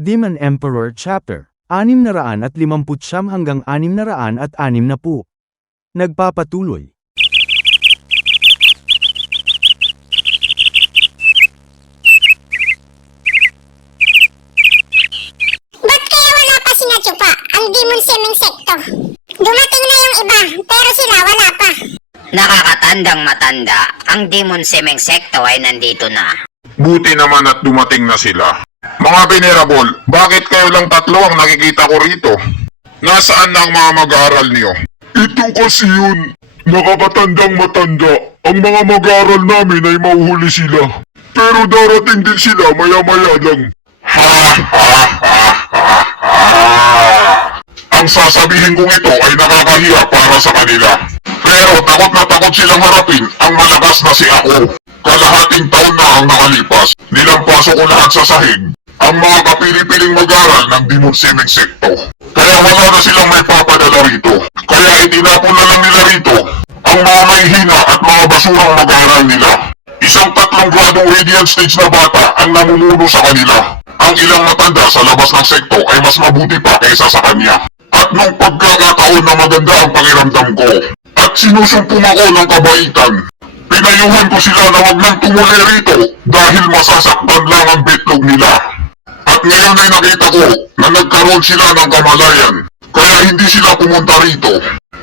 Demon Emperor Chapter 650 hanggang 660. Nagpapatuloy. Ba't kaya wala pa si Natsupa, ang Demon Semen Secto? Dumating na yung iba, pero sila wala pa. Nakakatandang matanda, ang Demon Semeng Secto ay nandito na. Buti naman at dumating na sila. Mga venerable, bakit kayo lang tatlo ang nakikita ko rito? Nasaan na ang mga mag-aaral niyo? Ito kasi yun. Nakakatandang matanda. Ang mga mag-aaral namin ay mauhuli sila. Pero darating din sila maya-maya lang. Ha ha ha ha ha! Ang sasabihin kong ito ay nakakahiya para sa kanila. Pero takot na takot silang harapin ang malakas na si ako. Kalahating taon na ang nakalipas. Nilampaso ko lahat sa sahig. Ang mga kapili-piling mag-aral ng Demon Semeng Secto. Kaya wala na silang may papadala rito. Kaya itinapon na lang nila rito ang mga mahihina at mga basurang mag-aral nila. Isang 3 gradong Radiant Stage na bata ang namumuno sa kanila. Ang ilang matanda sa labas ng sekto ay mas mabuti pa kaysa sa kanya. At nung pagkakataon na maganda ang pakiramdam ko, at sinusumpong ako ng kabaitan, pinayuhan ko sila na wag nang tumuli rito dahil masasaktan lang ang bitlog nila. At ngayon ay nakita ko na nagkaroon sila ng kamalayan, kaya hindi sila pumunta rito.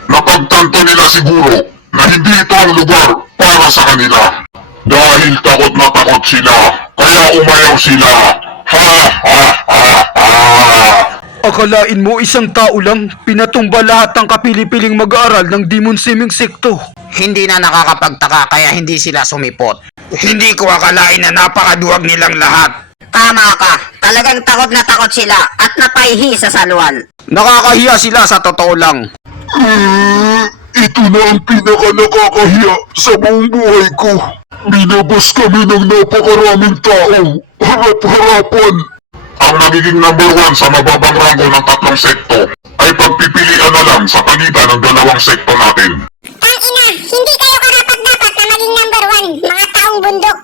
Napagtanto nila siguro na hindi ito ang lugar para sa kanila. Dahil takot na takot sila, kaya umayaw sila. Ha ha ha ha! Akalain mo isang tao lang, pinatumba lahat ng kapili-piling mag-aaral ng Demon Semeng Secto. Hindi na nakakapagtaka kaya hindi sila sumipot. Hindi ko akalain na napakaduwag nilang lahat. Tama ka, talagang takot na takot sila at napahihi sa salwal. Nakakahiya sila sa totoo lang. Ito na ang pinaka-nakakahiya sa buong buhay ko. Binabas kami ng napakaraming tao. Harap-harapan. Ang magiging number 1 sa mababang rango ng 3 sekto ay pagpipilian na lang sa pagitan ng 2 sekto natin. Tangina, hindi kayo karapat-dapat na maging number 1, mga taong bundok.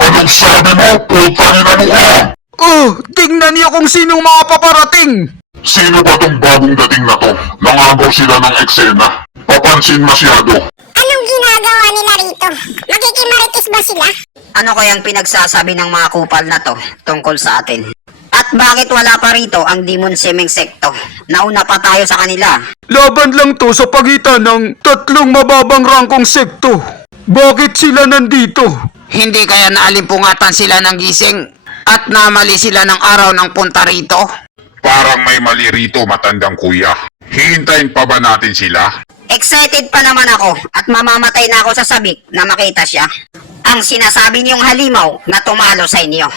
Anong sabi mo? Putangin mo ka! Oh, tingnan niyo kung sinong mga paparating. Sino ba tong bagong dating na to? Nangagaw sila ng eksena. Papansin masyado. Anong ginagawa nila rito? Magkikimarites ba sila? Ano kayang pinagsasabi ng mga kupal na to tungkol sa atin? At bakit wala pa rito ang Demon Semeng Secto? Nauna pa tayo sa kanila. Laban lang to sa pagitan ng 3 mababang rangkong sekto. Bakit sila nandito? Hindi kaya naalimpungatan sila ng gising at namali sila ng araw ng punta rito? Parang may mali rito, matandang kuya. Hihintayin pa ba natin sila? Excited pa naman ako at mamamatay na ako sa sabik na makita siya. Ang sinasabi niyong halimaw na tumalo sa inyo.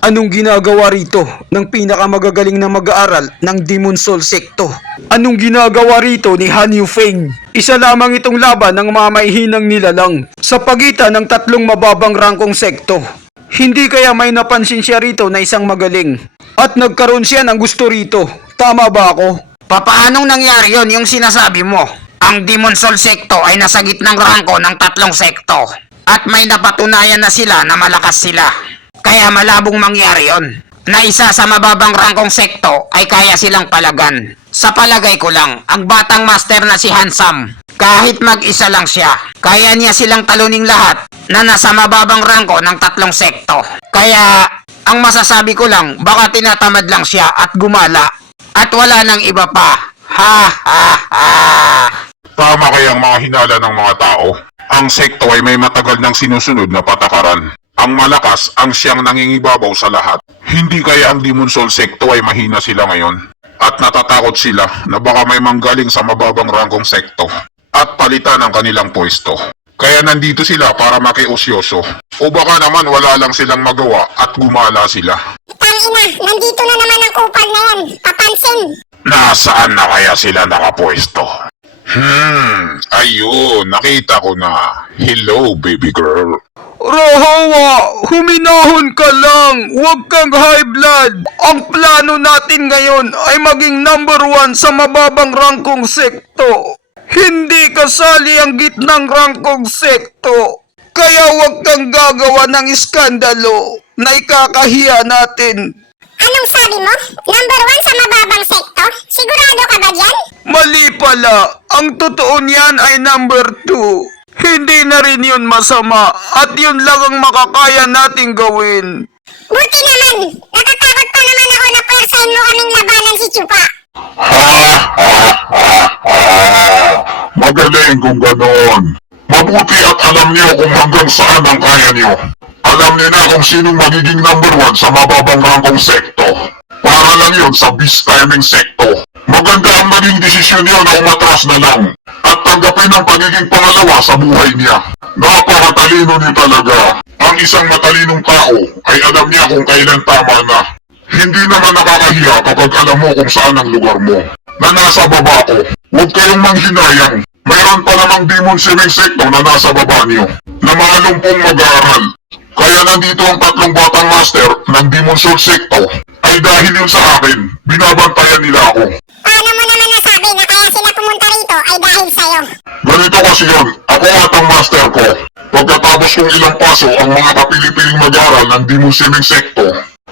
Anong ginagawa rito ng pinakamagagaling na mag-aaral ng Demon Soul Secto? Anong ginagawa rito ni Han Yufeng? Isa lamang itong laban ng mga maihinang nilalang sa pagitan ng 3 mababang rangkong sekto. Hindi kaya may napansin siya rito na isang magaling at nagkaroon siya ng gusto rito. Tama ba ako? Papaanong nangyari yon yung sinasabi mo? Ang Demon Soul Secto ay nasa gitnang rangko ng 3 sekto at may napatunayan na sila na malakas sila. Kaya malabong mangyari yon na isa sa mababang rangkong sekto ay kaya silang palagan. Sa palagay ko lang, ang batang master na si Hansam, kahit mag-isa lang siya, kaya niya silang taluning lahat na nasa mababang rangko ng 3 sekto. Kaya ang masasabi ko lang, baka tinatamad lang siya at gumala at wala nang iba pa. Ha ha ha! Tama kayang mga hinala ng mga tao. Ang sekto ay may matagal ng sinusunod na patakaran. Ang malakas ang siyang nangingibabaw sa lahat. Hindi kaya ang Demon Soul Secto ay mahina sila ngayon. At natatakot sila na baka may manggaling sa mababang rangkong sekto at palitan ang kanilang pwesto. Kaya nandito sila para makiusyoso. O baka naman wala lang silang magawa at gumala sila. Tangina, nandito na naman ang kupal na yan. Papansin. Nasaan na kaya sila nakapwesto? Ayun, nakita ko na. Hello, baby girl. Rohawa, huminahon ka lang. Huwag kang high blood. Ang plano natin ngayon ay maging number 1 sa mababang rangkong sekto. Hindi kasali ang gitnang rangkong sekto. Kaya huwag kang gagawa ng iskandalo na ikakahiya natin. Anong sabi mo? Number 1 sa mababang sekto? Sigurado ka ba dyan? Mali pala. Ang totoo niyan ay number 2. Hindi na rin yun masama at yun lang ang makakaya nating gawin. Buti naman! Natatakot pa naman ako na pwersahin mo kaming labanan si Chupa. Magaling kung ganoon. Mabuti at alam niyo kung hanggang saan ang kaya niyo. Alam niyo na kung sinong magiging number 1 sa mababang rangkong sekto. Para lang yun sa beast timing sekto. Maganda ang naging desisyon niyo na umatras na lang. At tanggapin ang pagiging pangalawa sa buhay niya. Napakatalino niyo talaga. Ang isang matalinong tao ay alam niya kung kailan tama na. Hindi naman nakakahiya kapag alam mo kung saan ang lugar mo. Na nasa baba ko. Huwag kayong manghinayang. Mayroon pa namang demon swimming sekto na nasa baba niyo. Na maalumpong mag-aaral. Kaya nandito ang 3 batang master ng Demon Soul sekto. Ay dahil yun sa akin. Binabantayan nila ako. Paano mo naman nasabi na kaya sila pumunta rito ay dahil sa'yo? Ganito kasi yun. Ako at ang master ko. Pagkatapos kong ilang paso ang mga kapili-piling mag-aaral ng Demon Swimming sekto.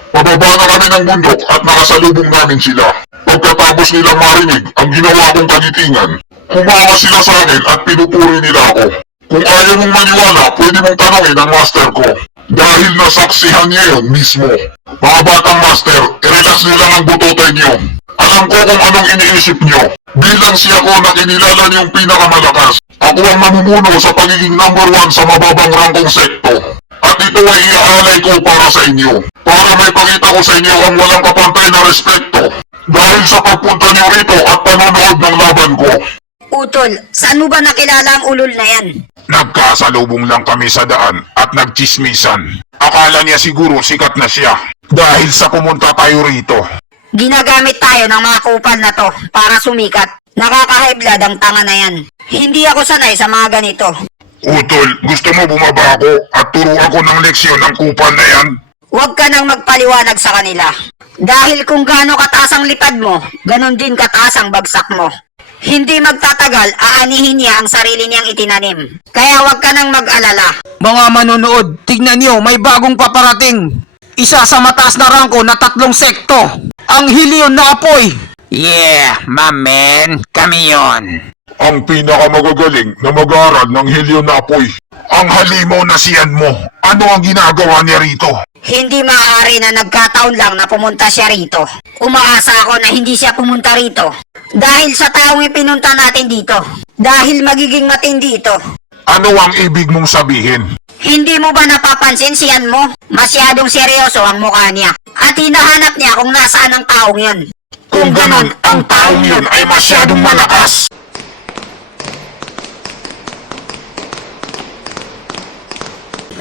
Pababa na kami ng bundok at nakasalubong namin sila. Pagkatapos nilang marinig ang ginawa kong kagitingan, humanga sila sa akin at pinupuri nila ako. Kung ayaw mong maniwala, pwede mong tanongin ang master ko. Dahil nasaksihan niya yun mismo. Mga batang master, i-relax niyo lang ang butotoy niyo. Alam ko kung anong iniisip niyo. Bilang siya ko na kinilala niyong pinakamalakas, ako ang namumuno sa pagiging number 1 sa mababang rangkong sekto. At ito ay iaalay ko para sa inyo. Para may pakita ko sa inyo ang walang kapantay na respeto. Dahil sa pagpunta niyo rito at panonood ng laban ko. Utol, saan mo ba nakilala ang ulol na yan? Nagkasalubong lang kami sa daan at nagchismisan. Akala niya siguro sikat na siya. Dahil sa pumunta tayo rito. Ginagamit tayo ng mga kupal na to para sumikat. Nakakahiblad ang tanga na yan. Hindi ako sanay sa mga ganito. Utol, gusto mo bumaba ako at turo ako ng leksyon ng kupal na yan? Huwag ka nang magpaliwanag sa kanila. Dahil kung gaano kataas ang lipad mo, ganon din kataas ang bagsak mo. Hindi magtatagal, aanihin niya ang sarili niyang itinanim. Kaya huwag ka nang mag-alala. Mga manonood, tignan niyo, may bagong paparating. Isa sa mataas na rangko na 3 sekto. Ang Helion na apoy. Yeah, mamen, kami yon. Ang pinakamagagaling na mag-aaral ng Helion na apoy. Ang halimaw na siyan mo. Ano ang ginagawa niya rito? Hindi maaari na nagkataon lang na pumunta siya rito. Umaasa ako na hindi siya pumunta rito. Dahil sa taong ipinunta natin dito. Dahil magiging matindi ito. Ano ang ibig mong sabihin? Hindi mo ba napapansin siyan mo? Masyadong seryoso ang mukha niya. At hinahanap niya kung nasaan ang taong yon. Kung ganon, ang taong yun ay masyadong malakas.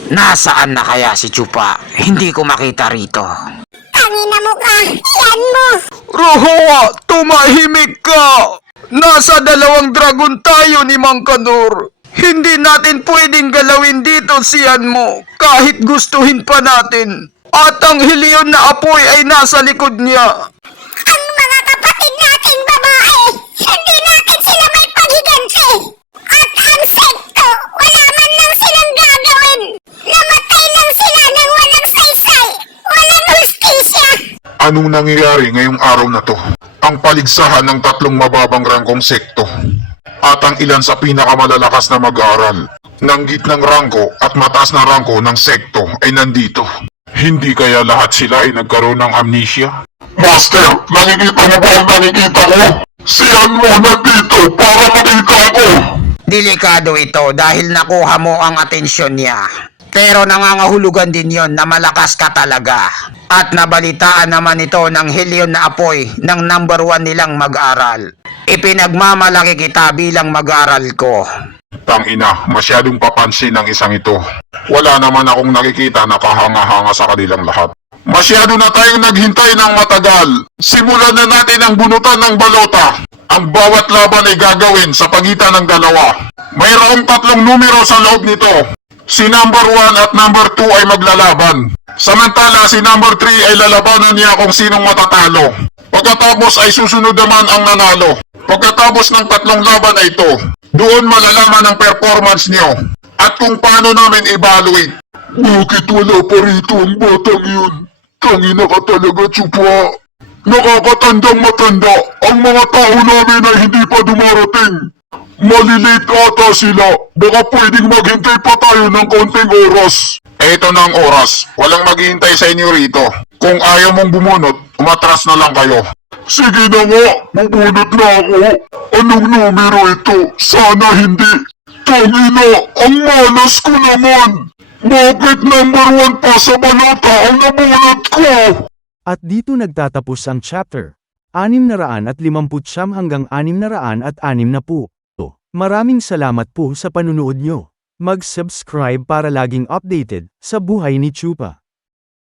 Nasaan na kaya si Chupa? Hindi ko makita rito. Tangina mo ka! Yan mo! Rohoa, tumahimik ka! Nasa 2 dragon tayo ni Mang Kanor. Hindi natin pwedeng galawin dito siyan mo kahit gustuhin pa natin. At ang Helion na apoy ay nasa likod niya. Ang mga kapatid nating babae! Hindi natin sila may paghiganti! At ang sekto, wala man lang silang gagawin! Namatay lang sila ng walang saysay! Walang hustisya! Anong nangyayari ngayong araw na to? Ang paligsahan ng 3 mababang rangkong sekto. At ang ilan sa pinakamalalakas na mag-aaral ng gitnang rangko at mataas na rangko ng sekto ay nandito. Hindi kaya lahat sila ay nagkaroon ng amnesia? Master, nakikita mo ba ang nakikita ko? Siyan mo nandito para makita ko! Delikado ito dahil nakuha mo ang atensyon niya. Pero nangangahulugan din yon na malakas ka talaga. At nabalitaan naman ito ng Helion na apoy ng number 1 nilang mag-aral. Ipinagmamalaki kita bilang mag-aral ko. Tangina, masyadong papansin ang isang ito. Wala naman akong nakikita na kahanga-hanga sa kanilang lahat. Masyado na tayong naghintay ng matagal. Simulan na natin ang bunutan ng balota. Ang bawat laban ay gagawin sa pagitan ng dalawa. Mayroong 3 numero sa loob nito. Si number 1 at number 2 ay maglalaban. Samantala si number 3 ay lalabanan niya kung sinong matatalo. Pagkatapos ay susunod naman ang nanalo. Pagkatapos ng 3 laban na ito, doon malalaman ang performance niyo at kung paano namin evaluate. Bakit wala pa rito ang batang yun? Tangina ka talaga, Chupa. Nakakatandang matanda ang mga tao namin ay hindi pa dumarating. Malilate ata sila. Baka pwedeng maghintay pa tayo ng konting oras. Eto na ang oras. Walang maghihintay sa inyo rito. Kung ayaw mong bumunot, umatras na lang kayo. Sige na nga, bubunot na ako. Anong numero ito? Sana hindi. Tangina, ang malas ko naman. Bakit number 1 pa sa balota ang nabunot ko? At dito nagtatapos ang chapter 659 hanggang 660. Maraming salamat po sa panunood nyo. Mag-subscribe para laging updated sa buhay ni Chupa.